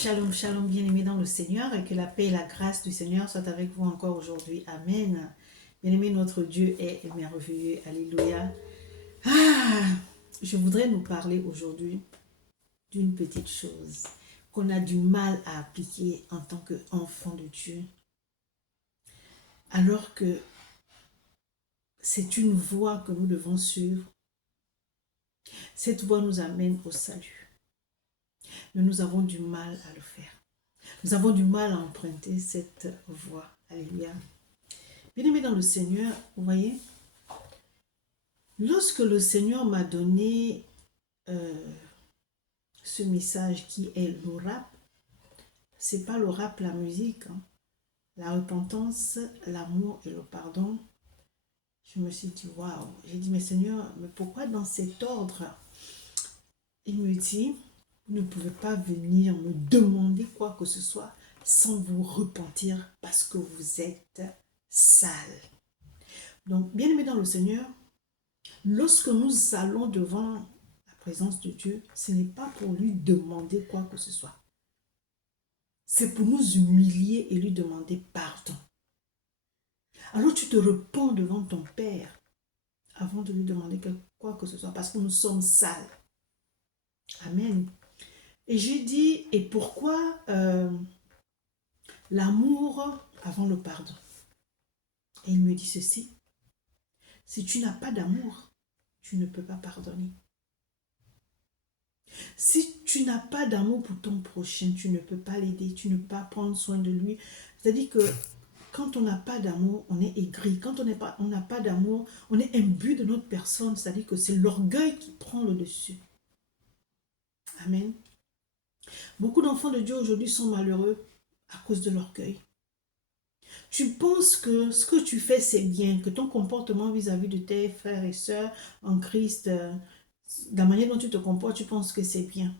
Shalom, shalom, bien-aimés dans le Seigneur, et que la paix et la grâce du Seigneur soient avec vous encore aujourd'hui. Amen. Bien-aimé, notre Dieu est merveilleux. Alléluia. Ah, je voudrais nous parler aujourd'hui d'une petite chose qu'on a du mal à appliquer en tant qu'enfant de Dieu, alors que c'est une voie que nous devons suivre. Cette voie nous amène au salut. Mais nous avons du mal à le faire. Nous avons du mal à emprunter cette voie. Alléluia. Bien-aimés dans le Seigneur, vous voyez, lorsque le Seigneur m'a donné ce message qui est le rap, c'est pas le rap, la musique, hein. La repentance, l'amour et le pardon, je me suis dit, waouh, j'ai dit, mais Seigneur, mais pourquoi dans cet ordre? Il me dit, vous ne pouvez pas venir me demander quoi que ce soit sans vous repentir parce que vous êtes sale. Donc, bien aimé dans le Seigneur, lorsque nous allons devant la présence de Dieu, ce n'est pas pour lui demander quoi que ce soit. C'est pour nous humilier et lui demander pardon. Alors tu te repens devant ton Père avant de lui demander quoi que ce soit parce que nous sommes sales. Amen. Et j'ai dit, et pourquoi l'amour avant le pardon? Et il me dit ceci, si tu n'as pas d'amour, tu ne peux pas pardonner. Si tu n'as pas d'amour pour ton prochain, tu ne peux pas l'aider, tu ne peux pas prendre soin de lui. C'est-à-dire que quand on n'a pas d'amour, on est aigri. Quand on n'a pas d'amour, on est imbu de notre personne. C'est-à-dire que c'est l'orgueil qui prend le dessus. Amen. Beaucoup d'enfants de Dieu aujourd'hui sont malheureux à cause de l'orgueil. Tu penses que ce que tu fais, c'est bien, que ton comportement vis-à-vis de tes frères et sœurs en Christ, la manière dont tu te comportes, tu penses que c'est bien.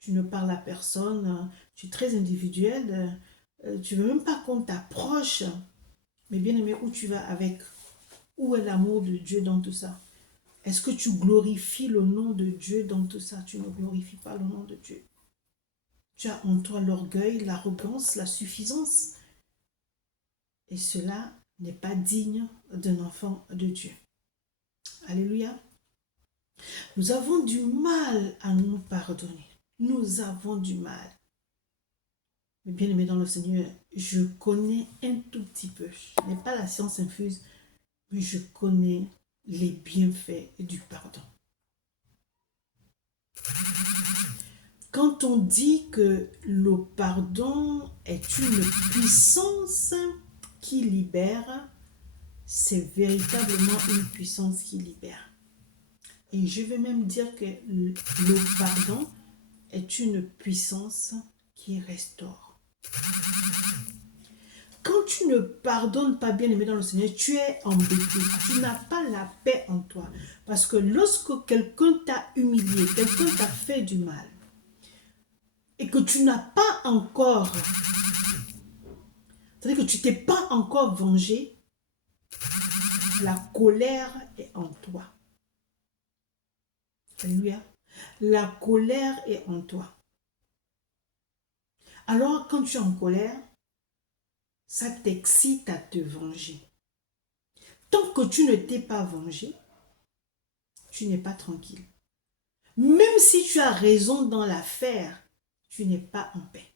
Tu ne parles à personne, tu es très individuel, tu ne veux même pas qu'on t'approche. Mais bien aimé, où tu vas avec? Où est l'amour de Dieu dans tout ça? Est-ce que tu glorifies le nom de Dieu dans tout ça? Tu ne glorifies pas le nom de Dieu. Tu as en toi l'orgueil, l'arrogance, la suffisance. Et cela n'est pas digne d'un enfant de Dieu. Alléluia. Nous avons du mal à nous pardonner. Nous avons du mal. Mais bien aimé dans le Seigneur, je connais un tout petit peu. Je n'ai pas la science infuse, mais je connais les bienfaits du pardon. Quand on dit que le pardon est une puissance qui libère, c'est véritablement une puissance qui libère. Et je vais même dire que le pardon est une puissance qui restaure. Quand tu ne pardonnes pas, bien aimé dans le Seigneur, tu es embêté. Tu n'as pas la paix en toi. Parce que lorsque quelqu'un t'a humilié, quelqu'un t'a fait du mal, et que tu n'as pas encore, c'est-à-dire que tu t'es pas encore vengé, la colère est en toi. Alléluia. La colère est en toi. Alors, quand tu es en colère, ça t'excite à te venger. Tant que tu ne t'es pas vengé, tu n'es pas tranquille. Même si tu as raison dans l'affaire, tu n'es pas en paix.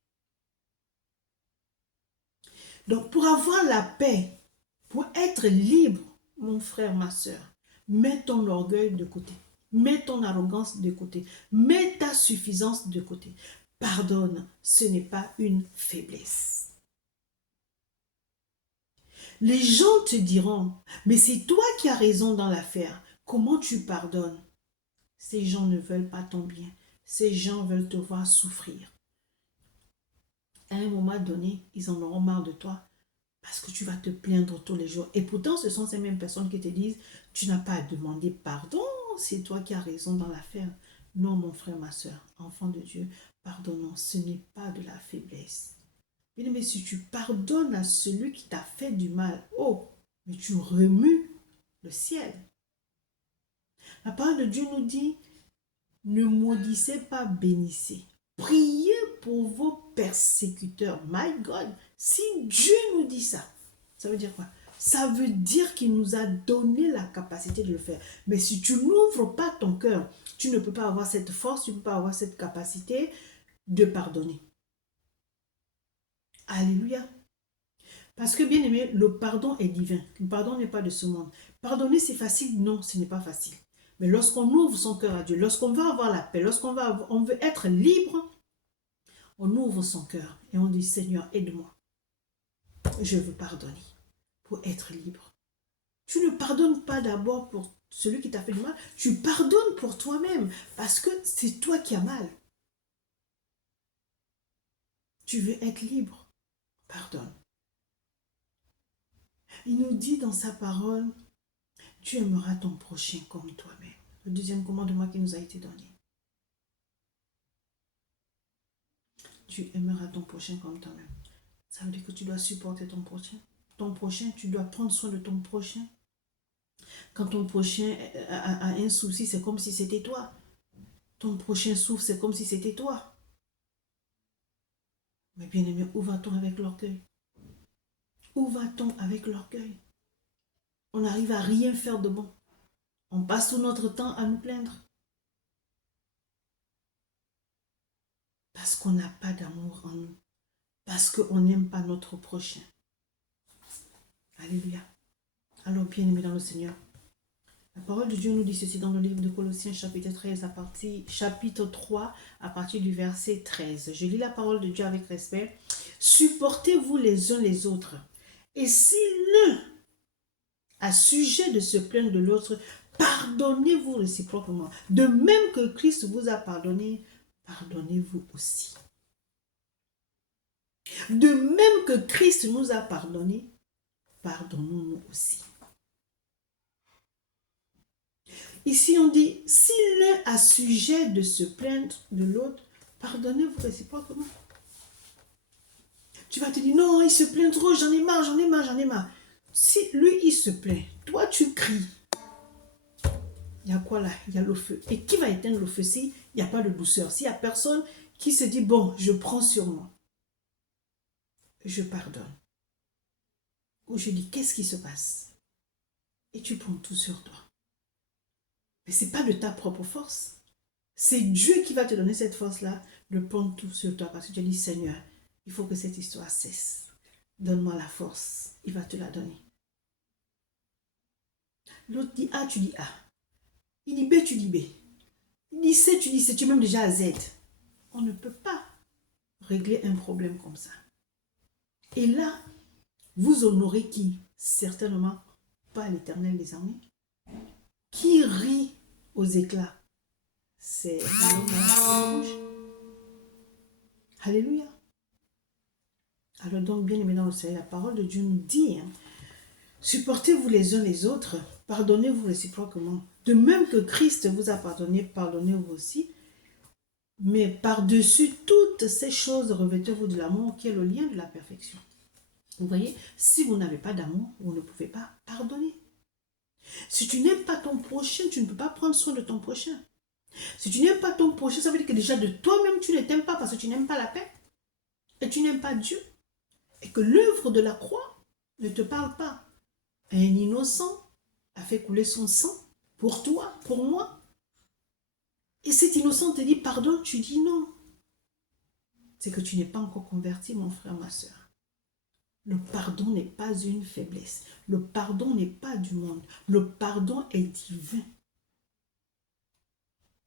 Donc, pour avoir la paix, pour être libre, mon frère, ma soeur, mets ton orgueil de côté. Mets ton arrogance de côté. Mets ta suffisance de côté. Pardonne, ce n'est pas une faiblesse. Les gens te diront, mais c'est toi qui as raison dans l'affaire. Comment tu pardonnes? Ces gens ne veulent pas ton bien. Ces gens veulent te voir souffrir. À un moment donné, ils en auront marre de toi parce que tu vas te plaindre tous les jours. Et pourtant, ce sont ces mêmes personnes qui te disent, tu n'as pas à demander pardon, c'est toi qui as raison dans l'affaire. Non, mon frère, ma soeur, enfant de Dieu, pardonnons, ce n'est pas de la faiblesse. Mais si tu pardonnes à celui qui t'a fait du mal, oh, mais tu remues le ciel. La parole de Dieu nous dit, ne maudissez pas, bénissez. Priez pour vos persécuteurs. My God, si Dieu nous dit ça, ça veut dire quoi? Ça veut dire qu'il nous a donné la capacité de le faire. Mais si tu n'ouvres pas ton cœur, tu ne peux pas avoir cette force, tu ne peux pas avoir cette capacité de pardonner. Alléluia. Parce que, bien aimé, le pardon est divin. Le pardon n'est pas de ce monde. Pardonner, c'est facile? Non, ce n'est pas facile. Mais lorsqu'on ouvre son cœur à Dieu, lorsqu'on veut avoir la paix, lorsqu'on veut être libre, on ouvre son cœur et on dit, Seigneur, aide-moi. Je veux pardonner pour être libre. Tu ne pardonnes pas d'abord pour celui qui t'a fait du mal, tu pardonnes pour toi-même parce que c'est toi qui as mal. Tu veux être libre, pardonne. Il nous dit dans sa parole, tu aimeras ton prochain comme toi-même. Le deuxième commandement qui nous a été donné. Tu aimeras ton prochain comme toi-même. Ça veut dire que tu dois supporter ton prochain. Ton prochain, tu dois prendre soin de ton prochain. Quand ton prochain a un souci, c'est comme si c'était toi. Ton prochain souffre, c'est comme si c'était toi. Mais bien aimé, où va-t-on avec l'orgueil? Où va-t-on avec l'orgueil? On n'arrive à rien faire de bon. On passe tout notre temps à nous plaindre. Parce qu'on n'a pas d'amour en nous. Parce qu'on n'aime pas notre prochain. Alléluia. Alors, bien aimé dans le Seigneur, la parole de Dieu nous dit ceci dans le livre de Colossiens chapitre 13, chapitre 3, à partir du verset 13. Je lis la parole de Dieu avec respect. Supportez-vous les uns les autres. Et si l'un a sujet de se plaindre de l'autre, pardonnez-vous réciproquement. De même que Christ vous a pardonné, pardonnez-vous aussi. De même que Christ nous a pardonné, pardonnons-nous aussi. Ici, on dit, si l'un a sujet de se plaindre de l'autre, pardonnez-vous réciproquement. Tu vas te dire, non, il se plaint trop, j'en ai marre, j'en ai marre, j'en ai marre. Si lui, il se plaint, toi, tu cries. Il y a quoi là? Il y a le feu. Et qui va éteindre le feu s'il n'y a pas de douceur? S'il n'y a personne qui se dit, bon, je prends sur moi. Je pardonne. Ou je dis, qu'est-ce qui se passe? Et tu prends tout sur toi. Mais ce n'est pas de ta propre force. C'est Dieu qui va te donner cette force-là de prendre tout sur toi. Parce que tu as dit, Seigneur, il faut que cette histoire cesse. Donne-moi la force. Il va te la donner. L'autre dit A, tu dis A. Il dit B, tu dis B. Il dit C, tu dis C. Tu es même déjà à Z. On ne peut pas régler un problème comme ça. Et là, vous honorez qui? Certainement pas l'Éternel des armées. Qui rit aux éclats? C'est l'homme rouge. Alléluia. Alors donc, bien aimé dans le Seigneur, la parole de Dieu nous dit, supportez-vous les uns les autres, pardonnez-vous réciproquement. De même que Christ vous a pardonné, pardonnez-vous aussi. Mais par-dessus toutes ces choses, revêtez-vous de l'amour qui est le lien de la perfection. Vous voyez, si vous n'avez pas d'amour, vous ne pouvez pas pardonner. Si tu n'aimes pas ton prochain, tu ne peux pas prendre soin de ton prochain. Si tu n'aimes pas ton prochain, ça veut dire que déjà de toi-même, tu ne t'aimes pas parce que tu n'aimes pas la paix. Et tu n'aimes pas Dieu. Et que l'œuvre de la croix ne te parle pas. Un innocent a fait couler son sang pour toi, pour moi. Et cet innocent te dit pardon, tu dis non. C'est que tu n'es pas encore converti, mon frère, ma soeur. Le pardon n'est pas une faiblesse. Le pardon n'est pas du monde. Le pardon est divin.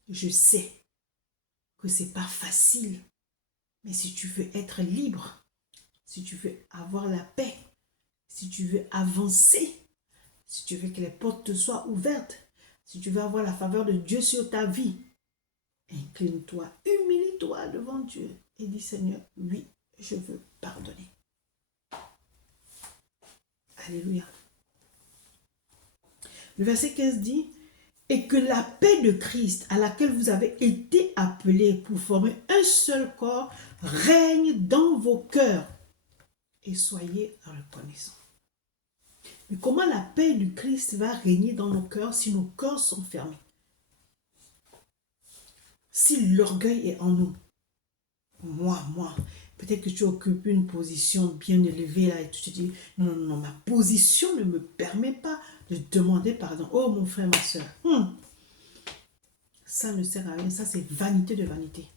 Je sais que ce n'est pas facile. Mais si tu veux être libre, si tu veux avoir la paix, si tu veux avancer, si tu veux que les portes te soient ouvertes, si tu veux avoir la faveur de Dieu sur ta vie, incline-toi, humilie-toi devant Dieu et dis Seigneur, oui, je veux pardonner. Alléluia. Le verset 15 dit, et que la paix de Christ à laquelle vous avez été appelés pour former un seul corps règne dans vos cœurs et soyez reconnaissants. Mais comment la paix du Christ va régner dans nos cœurs si nos cœurs sont fermés? Si l'orgueil est en nous, moi. Peut-être que tu occupes une position bien élevée là et tu te dis, non, non, non, ma position ne me permet pas de demander pardon. Oh, mon frère, ma soeur, ça ne sert à rien, ça c'est vanité de vanité.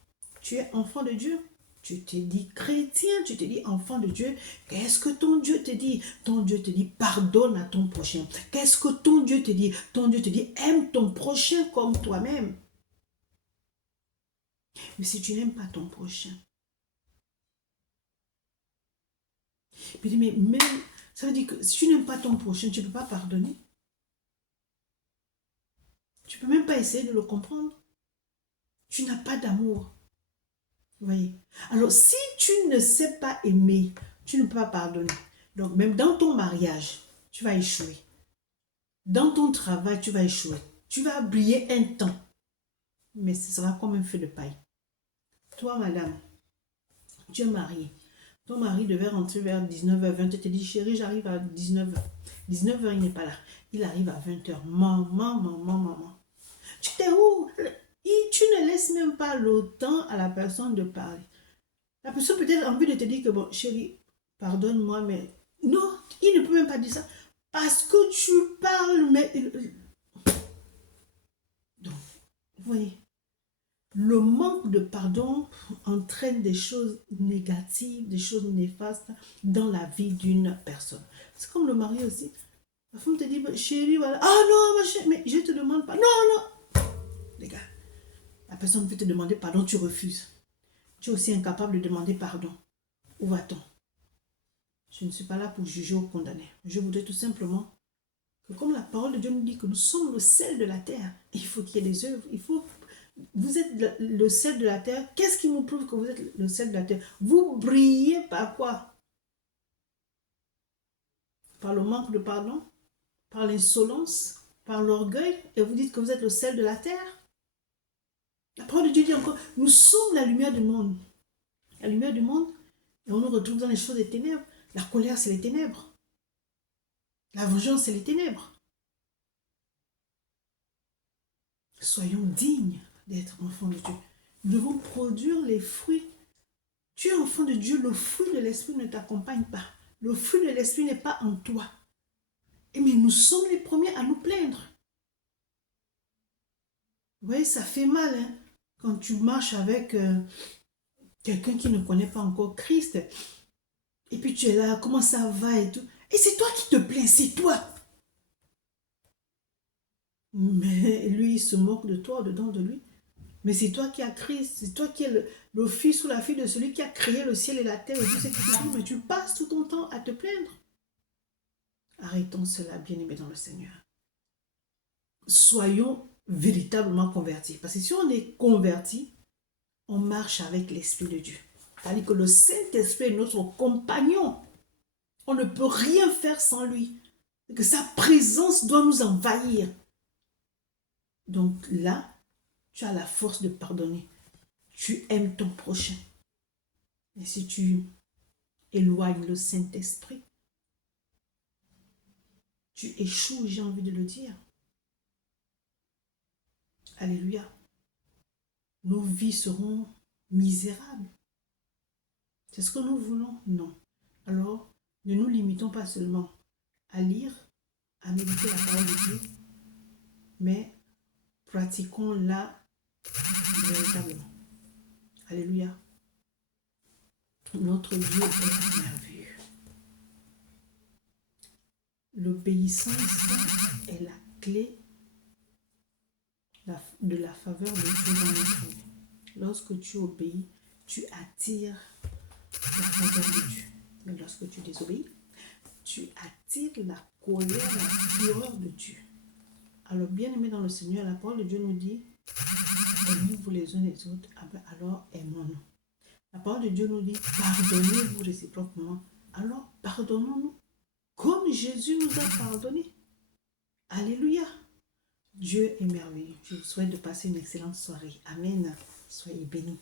Tu es enfant de Dieu, tu te dis chrétien, tu te dis enfant de Dieu. Qu'est-ce que ton Dieu te dit? Ton Dieu te dit pardonne à ton prochain. Qu'est-ce que ton Dieu te dit? Ton Dieu te dit aime ton prochain comme toi-même. Mais si tu n'aimes pas ton prochain, mais même, ça veut dire que si tu n'aimes pas ton prochain, tu ne peux pas pardonner. Tu ne peux même pas essayer de le comprendre. Tu n'as pas d'amour. Vous voyez? Alors, si tu ne sais pas aimer, tu ne peux pas pardonner. Donc, même dans ton mariage, tu vas échouer. Dans ton travail, tu vas échouer. Tu vas briller un temps. Mais ce sera comme un feu de paille. Toi, madame, tu es mariée. Ton mari devait rentrer vers 19h20. Tu te dis, chérie, j'arrive à 19h. 19h, il n'est pas là. Il arrive à 20h. Maman, maman, maman. Tu t'es où? Et tu ne laisses même pas le temps à la personne de parler. La personne peut-être a envie de te dire que, bon, chérie, pardonne-moi, mais non, il ne peut même pas dire ça. Parce que tu parles, mais... Donc, vous voyez, le manque de pardon entraîne des choses négatives, des choses néfastes dans la vie d'une personne. C'est comme le mari aussi. La femme te dit, chérie, voilà. Ah non, ma chérie, mais je te demande pas. Non, non. Les gars, la personne veut te demander pardon, tu refuses. Tu es aussi incapable de demander pardon. Où va-t-on? Je ne suis pas là pour juger ou condamner. Je voudrais tout simplement que comme la parole de Dieu nous dit que nous sommes le sel de la terre, il faut qu'il y ait des œuvres. Vous êtes le sel de la terre. Qu'est-ce qui nous prouve que vous êtes le sel de la terre? Vous brillez par quoi? Par le manque de pardon? Par l'insolence? Par l'orgueil? Et vous dites que vous êtes le sel de la terre? La parole de Dieu dit encore, nous sommes la lumière du monde. La lumière du monde, et on nous retrouve dans les choses des ténèbres. La colère, c'est les ténèbres. La vengeance, c'est les ténèbres. Soyons dignes d'être enfants de Dieu. Nous devons produire les fruits. Tu es enfant de Dieu, le fruit de l'esprit ne t'accompagne pas. Le fruit de l'esprit n'est pas en toi. Mais nous sommes les premiers à nous plaindre. Vous voyez, ça fait mal hein, quand tu marches avec quelqu'un qui ne connaît pas encore Christ. Et puis tu es là, comment ça va et tout. Et c'est toi qui te plains, c'est toi. Mais lui, il se moque de toi, dedans de lui. Mais c'est toi qui as créé, c'est toi qui es le fils ou la fille de celui qui a créé le ciel et la terre et tout ce qui se trouve. Mais tu passes tout ton temps à te plaindre. Arrêtons cela, bien-aimés dans le Seigneur. Soyons véritablement convertis. Parce que si on est converti, on marche avec l'Esprit de Dieu. C'est-à-dire que le Saint-Esprit est notre compagnon. On ne peut rien faire sans lui. Et que sa présence doit nous envahir. Donc là, tu as la force de pardonner. Tu aimes ton prochain. Et si tu éloignes le Saint-Esprit, tu échoues, j'ai envie de le dire. Alléluia. Nos vies seront misérables. C'est ce que nous voulons? Non. Alors, ne nous limitons pas seulement à lire, à méditer la parole de Dieu, mais pratiquons-la véritablement. Alléluia. Notre Dieu est merveilleux. L'obéissance est la clé de la faveur de Dieu dans notre vie. Lorsque tu obéis, tu attires la faveur de Dieu. Mais lorsque tu désobéis, tu attires la colère, la fureur de Dieu. Alors, bien aimé dans le Seigneur, la parole de Dieu nous dit, aimez-vous les uns les autres, alors aimons-nous. La parole de Dieu nous dit, pardonnez-vous réciproquement, alors pardonnons-nous, comme Jésus nous a pardonné. Alléluia. Dieu est merveilleux. Je vous souhaite de passer une excellente soirée. Amen. Soyez bénis.